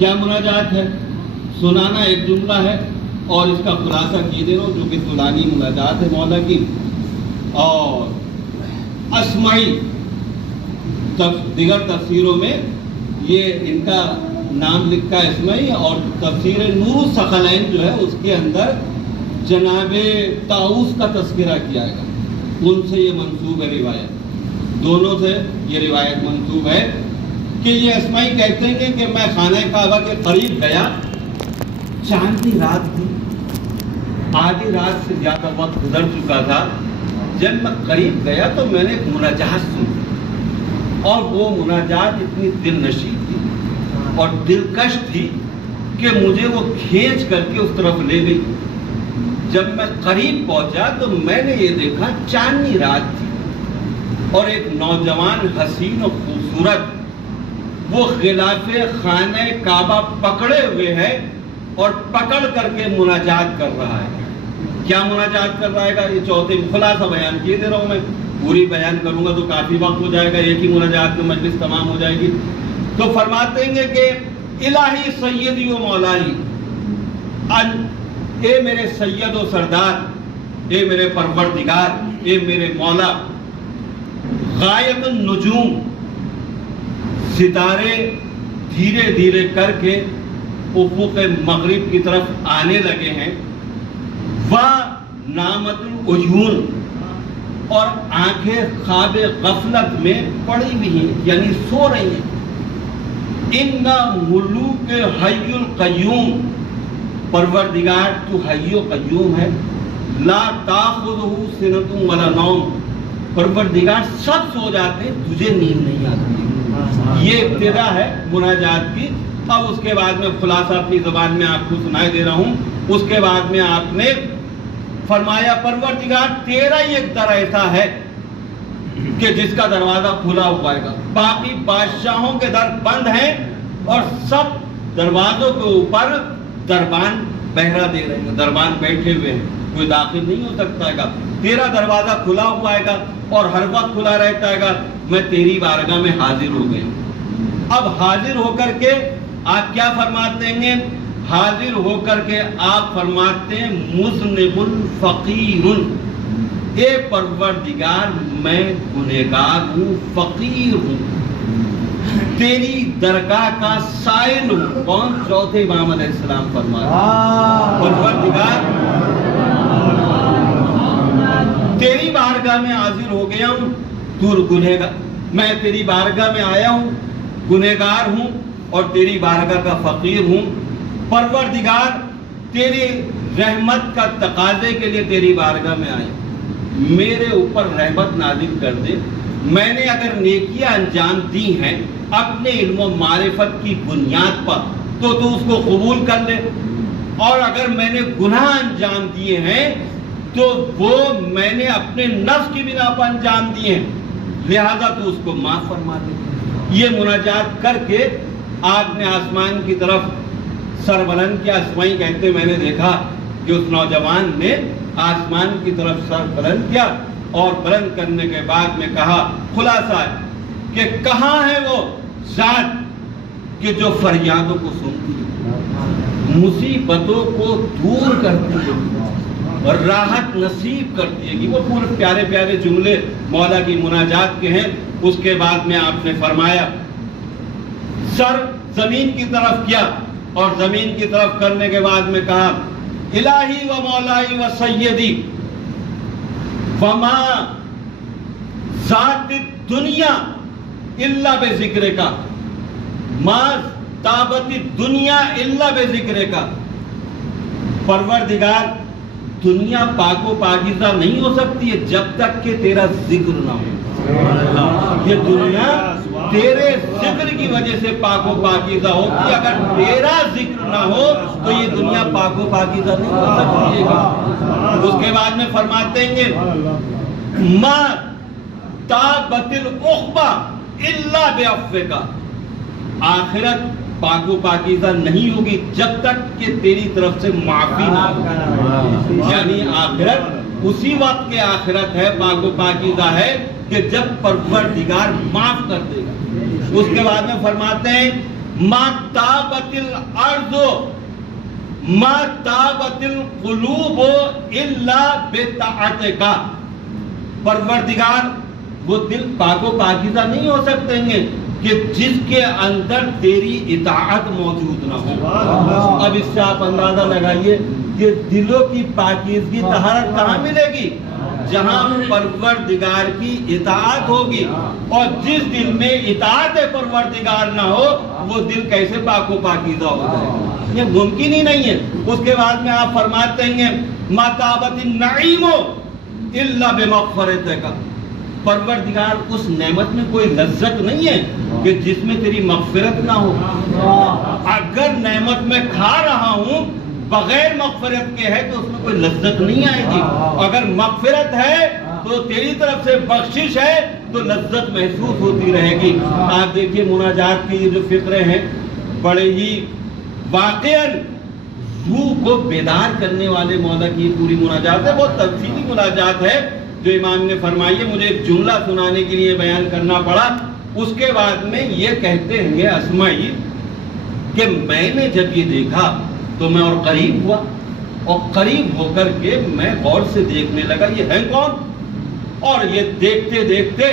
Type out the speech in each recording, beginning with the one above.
کیا مناجات ہے؟ سنانا ایک جملہ ہے اور اس کا خلاصہ کیے دے رہا ہوں جو کہ فلانی مناجات ہے مولا کی. اور اسمعی دیگر تفسیروں میں یہ ان کا نام لکھا ہے اسمعی، اور تفسیر نور الثقلین جو ہے اس کے اندر جناب طاؤس کا تذکرہ کیا گیا. ان سے یہ منسوب ہے روایت، دونوں سے یہ روایت منسوب ہے کہ یہ اسمعی کہتے ہیں کہ میں خانہ کعبہ کے قریب گیا، چاند کی رات تھی، آدھی رات سے زیادہ وقت گزر چکا تھا. جب میں قریب گیا تو میں نے ایک مناجات سنی، اور وہ مناجات اتنی دل نشیں تھی اور دلکش تھی کہ مجھے وہ کھینچ کر کے اس طرف لے گئی. جب میں قریب پہنچا تو میں نے یہ دیکھا چاندنی رات تھی اور ایک نوجوان حسین و خوبصورت وہ غلاف خانہ کعبہ پکڑے ہوئے ہے اور پکڑ کر کے مناجات کر رہا ہے. کیا مناجات کر رہا ہے؟ یہ چوتھے خلاصہ بیان کیے دے رہا ہوں. میں پوری بیان کروں گا تو کافی وقت ہو جائے گا، ایک ہی مناجات میں مجلس تمام ہو جائے گی. تو فرماتے ہیں کہ الہی سیدی و مولائی، اے میرے سید و سردار، اے میرے پروردگار، اے میرے مولا، غایت النجوم، ستارے دھیرے دھیرے کر کے افق مغرب کی طرف آنے لگے ہیں. نامت العیون، اور آنکھیں خواب غفلت میں پڑی ہوئی ہیں، یعنی سو رہی ہیں. ان ملوک حی القیوم، پروردگار تو حی و قیوم ہے. لا تاخذہ سنۃ ولا نوم، پروردگار سب سو جاتے ہیں، تجھے نیند نہیں آتی. یہ ابتدا ہے مناجات کی. اب اس کے بعد میں خلاصہ اپنی زبان میں آپ کو سنائے دے رہا ہوں. اس کے بعد میں آپ نے فرمایا پروردگار تیرا ہی ایک در ایسا ہے کہ جس کا دروازہ کھلا ہوا ہے، باقی بادشاہوں کے در بند ہیں اور سب دروازوں کے اوپر دربان پہرا دے رہے ہیں، دربان بیٹھے ہوئے ہیں، کوئی داخل نہیں ہو سکتا ہے. تیرا دروازہ کھلا ہوا ہے اور ہر وقت کھلا رہتا ہے. میں تیری بارگاہ میں حاضر ہو گیا. اب حاضر ہو کر کے آپ کیا فرماتے ہیں؟ حاضر ہو کر کے آپ فرماتے ہیں مذنب فقیر، اے پروردگار میں گنہگار ہوں، فقیر ہوں، تیری درگاہ کا سائل ہوں. کون؟ چوتھے امام علیہ السلام فرماتے پروردگار تیری بارگاہ میں حاضر ہو گیا ہوں، تو گنہگار، میں تیری بارگاہ میں آیا ہوں، گنہگار ہوں اور تیری بارگاہ کا فقیر ہوں. پروردگار تیری رحمت کا تقاضے کے لیے تیری بارگاہ میں آئے، میرے اوپر رحمت نازل کر دے. میں نے اگر نیکیاں انجام دی ہیں اپنے علم و معرفت کی بنیاد پر تو اس کو قبول کر لے، اور اگر میں نے گناہ انجام دیے ہیں تو وہ میں نے اپنے نفس کی بنا پر انجام دیے ہیں، لہذا تو اس کو معاف فرما دے. یہ مناجات کر کے آپ نے آسمان کی طرف سر بلند کیا. اسمعی کہتے میں نے دیکھا کہ اس نوجوان نے آسمان کی طرف سر بلند کیا، اور بلند کرنے کے بعد میں کہا خلاصہ ہے کہ کہاں ہے وہ ذات کہ جو فریادوں کو سنتی ہے، مصیبتوں کو دور کرتی ہے اور راحت نصیب کرتی ہے. کہ وہ پورے پیارے پیارے جملے مولا کی مناجات کے ہیں. اس کے بعد میں آپ نے فرمایا سر زمین کی طرف کیا، اور زمین کی طرف کرنے کے بعد میں کہا الہی و مولائی و سیدی وما ذات الدنیا الا بذکر کا، ما تابت الدنیا الا بذکر کا. پروردگار دنیا پاک و پاکیزہ نہیں ہو سکتی ہے جب تک کہ تیرا ذکر نہ ہو. یہ دنیا تیرے ذکر کی وجہ سے پاک و پاکیزہ ہوتی ہے. اگر تیرا ذکر نہ ہو تو یہ دنیا پاک و پاکیزہ نہیں ہو سکتی ہے. اس کے بعد میں فرماتے ہیں ما تابت العقبہ الا بعفوک، آخرت پاک و پاکیزہ نہیں ہوگی جب تک کہ تیری طرف سے معافی نہ ہو. یعنی آخرت اسی وقت کے آخرت ہے، پاک و پاکیزہ ہے کہ جب پروردگار معاف کر دے گا. اس کے بعد میں فرماتے ہیں ما تابت الارض ما تابت القلوب الا بطاعتک، پروردگار وہ دل پاک و پاکیزہ نہیں ہو سکتے ہیں کہ جس کے اندر تیری اطاعت موجود نہ ہو۔ اب اس سے آپ اندازہ لگائیے کہ دلوں کی پاکیزگی طہارت کہاں ملے گی؟ جہاں پروردگار کی اطاعت ہوگی، اور جس دل میں اطاعت پروردگار نہ ہو وہ دل کیسے پاک و پاکیزہ ہو جائے؟ یہ ممکن ہی نہیں ہے۔ اس کے بعد میں آپ فرماتے ہیں ما طابت النعیم الا بمغفرتک، پروردگار اس نعمت میں کوئی لذت نہیں ہے کہ جس میں تیری مغفرت نہ ہو۔ اگر نعمت میں کھا رہا ہوں بغیر مغفرت کے ہے تو اس میں کوئی لذت نہیں آئے گی، اگر مغفرت ہے تو تیری طرف سے بخشش ہے تو لذت محسوس ہوتی رہے گی۔ آپ دیکھیے مناجات کی یہ جو فقرے ہیں بڑے ہی واقعاً روح کو بیدار کرنے والے مولا کی یہ پوری مناجات ہے، بہت تفصیلی مناجات ہے جو امام نے فرمائی ہے۔ مجھے ایک جملہ سنانے کے لیے بیان کرنا پڑا۔ اس کے بعد میں یہ کہتے ہیں اسمائی کہ میں نے جب یہ دیکھا تو میں اور قریب ہوا، اور قریب ہو کر کے میں غور سے دیکھنے لگا یہ ہے کون، اور یہ دیکھتے دیکھتے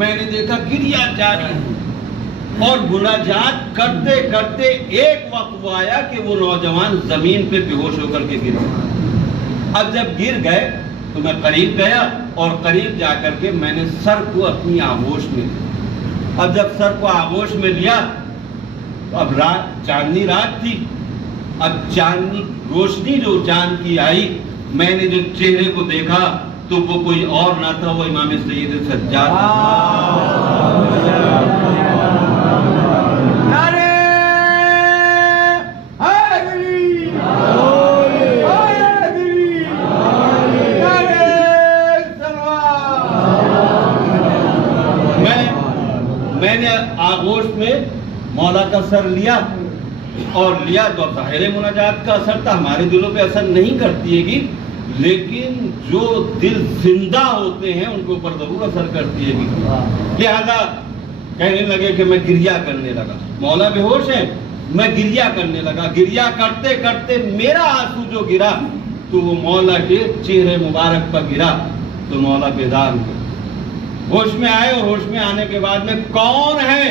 میں نے دیکھا گریا جاری ہے، اور مناجات کرتے کرتے ایک وقت وہ آیا کہ وہ نوجوان زمین پہ بے ہوش ہو کر کے گر گئے۔ اب جب گر گئے تو میں قریب گیا، اور قریب جا کر کے میں نے سر کو اپنی آغوش میں لیا۔ اب جب سر کو آغوش میں لیا تو اب رات چاندنی رات تھی، اب چاندنی روشنی جو چاند کی آئی، میں نے جو چہرے کو دیکھا تو وہ کوئی اور نہ تھا، وہ امام سید سجاد۔ میں نے آغوش میں مولا کا سر لیا، اور لیا تو ظاہر مناجات کا اثر تھا، ہمارے دلوں پہ اثر نہیں کرتی ہے گی، لیکن جو دل زندہ ہوتے ہیں ان کے اوپر ضرور اثر کرتی ہے گی۔ لہذا کہنے لگے کہ میں گریا کرنے لگا، مولا بے ہوش ہے، میں گریا کرنے لگا، گریا کرتے کرتے میرا آنسو جو گرا تو وہ مولا کے چہرے مبارک پر گرا، تو مولا بیدار ہوئے، ہوش میں آئے، اور ہوش میں آنے کے بعد میں کون ہے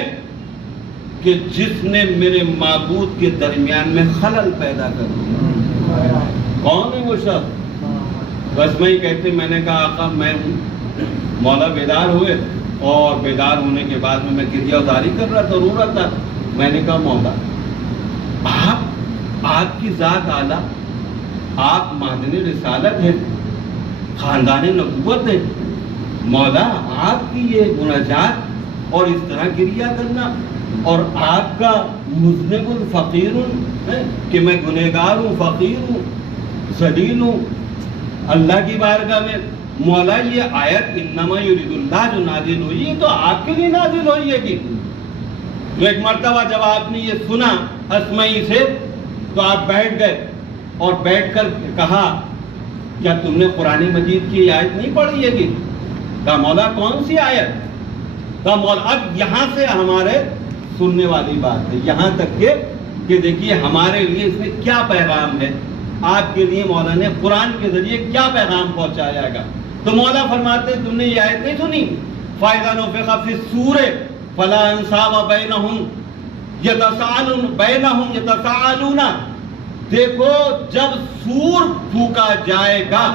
کہ جس نے میرے معبود کے درمیان میں خلل پیدا کر دیا؟ کون ہے وہ شخص؟ بس میں ہی کہتے میں نے کہا آقا میں ہوں۔ مولا بیدار ہوئے، اور بیدار ہونے کے بعد میں گریہ ازاری کر رہا تھا، رو رہا تھا۔ میں نے کہا مولا آپ کی ذات اعلیٰ، آپ معدن رسالت ہیں، خاندان نبوت ہے، مولا آپ کی یہ مناجات اور اس طرح گریہ کرنا، اور آپ کا مذنب الفقیر کہ میں گنہگار ہوں، فقیر ہوں، ذلیل ہوں اللہ کی بارگاہ میں۔ مولا یہ آیت انما یرید اللہ جو نازل ہوئی ہے تو آپ کے لیے نازل ہوئی ہے کہ تو ایک مرتبہ جب آپ نے یہ سنا اسمعی سے تو آپ بیٹھ گئے، اور بیٹھ کر کہا کیا تم نے قرآن مجید کی آیت نہیں پڑھی ہے کہ؟ کہا مولا کون سی آیت؟ کہا مولا اب یہاں سے ہمارے سننے والی بات ہے، یہاں تک کہ دیکھیے ہمارے لیے اس میں کیا پیغام ہے، آپ کے لیے مولا نے قرآن کے ذریعے کیا پیغام پہنچایا گا۔ تو مولا فرماتے تم نے یہ آیت نہیں سنی؟ فَإِذَا نُفِخَ فِي الصُّورِ فَلَا أَنْسَابَ بَيْنَهُمْ يَتَسَاءَلُونَ، دیکھو جب سور پھونکا جائے گا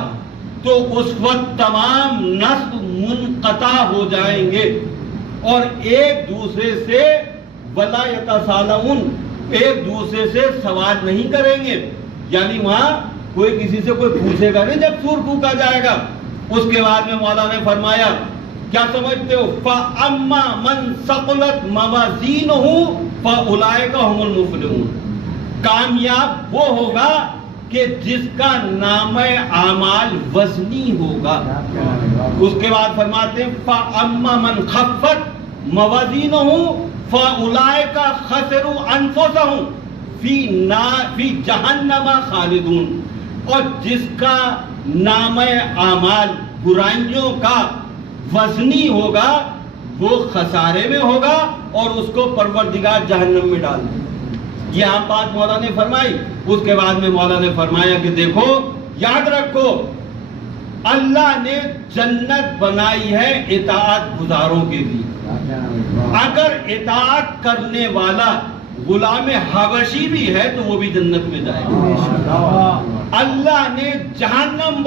تو اس وقت تمام نسل منقطع ہو جائیں گے، اور ایک دوسرے سے وَلَا يَتَسَاءَلُونَ، ایک دوسرے سے سوال نہیں کریں گے، یعنی وہاں کوئی کسی سے کوئی پوچھے گا نہیں جب سور پھونکا جائے گا۔ اس کے بعد میں مولا نے فرمایا کیا سمجھتے ہو؟ فَأَمَّا مَنْ ثَقُلَتْ مَوَازِينُهُ فَأُولَئِكَ هُمُ الْمُفْلِحُونَ، کامیاب وہ ہوگا کہ جس کا نام اعمال وزنی ہوگا۔ اس کے بعد فرماتے ہیں فَأَمَّا مَنْ خَفَّتْ مَوَازِينُهُ فَأُولَئِكَ خَسِرُوا أَنفُسَهُمْ فِي جَهَنَّمَ خَالِدُونَ، اور جس کا نام اعمال برائیوں کا وزنی ہوگا وہ خسارے میں ہوگا، اور اس کو پروردگار جہنم میں ڈال دے. یہ عام بات مولا نے فرمائی. اس کے بعد میں مولا نے فرمایا کہ دیکھو یاد رکھو اللہ نے جنت بنائی ہے اطاعت گزاروں کے لیے. اگر اطاعت کرنے والا غلام حبشی بھی ہے تو وہ بھی جنت میں جائے گا. اللہ نے جہنم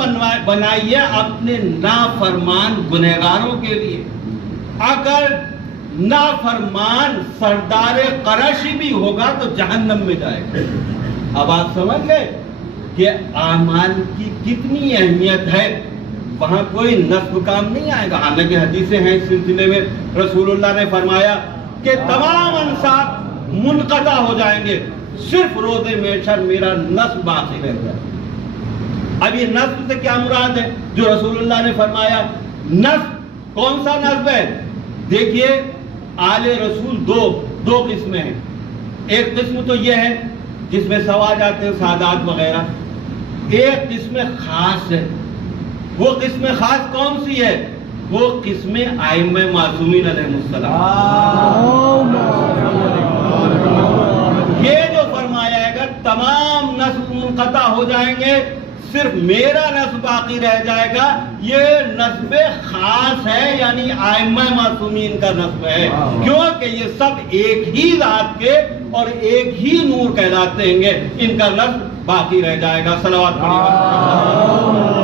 بنائی ہے اپنے نافرمان گنہگاروں کے لیے. اگر نافرمان سردار قریشی بھی ہوگا تو جہنم میں جائے گا. اب آپ سمجھ گئے کہ اعمال کی کتنی اہمیت ہے. وہاں کوئی نسب کام نہیں آئے گا. حالانکہ حدیثیں ہیں اس سلسلے میں. رسول اللہ نے فرمایا کہ تمام انساب منقطع ہو جائیں گے, صرف روز محشر میرا نسب باقی رہ جائے. اب یہ نسب سے کیا مراد ہے جو رسول اللہ نے فرمایا؟ نسب کون سا نسب ہے؟ دیکھیے آل رسول دو قسمیں ہیں. ایک قسم تو یہ ہے جس میں سوا جاتے ہیں سادات وغیرہ. ایک قسم خاص ہے. وہ قسم خاص کون سی ہے؟ وہ قسم ائمہ معصومین علیہ السلام. یہ جو فرمایا ہے کہ تمام نسب منقطع ہو جائیں گے, صرف میرا نسب باقی رہ جائے گا, یہ نسب خاص ہے, یعنی ائمہ معصومین کا نسب ہے. کیونکہ یہ سب ایک ہی ذات کے اور ایک ہی نور کہلاتے ہیں. ان کا نسب باقی رہ جائے گا. صلوات پڑھیے.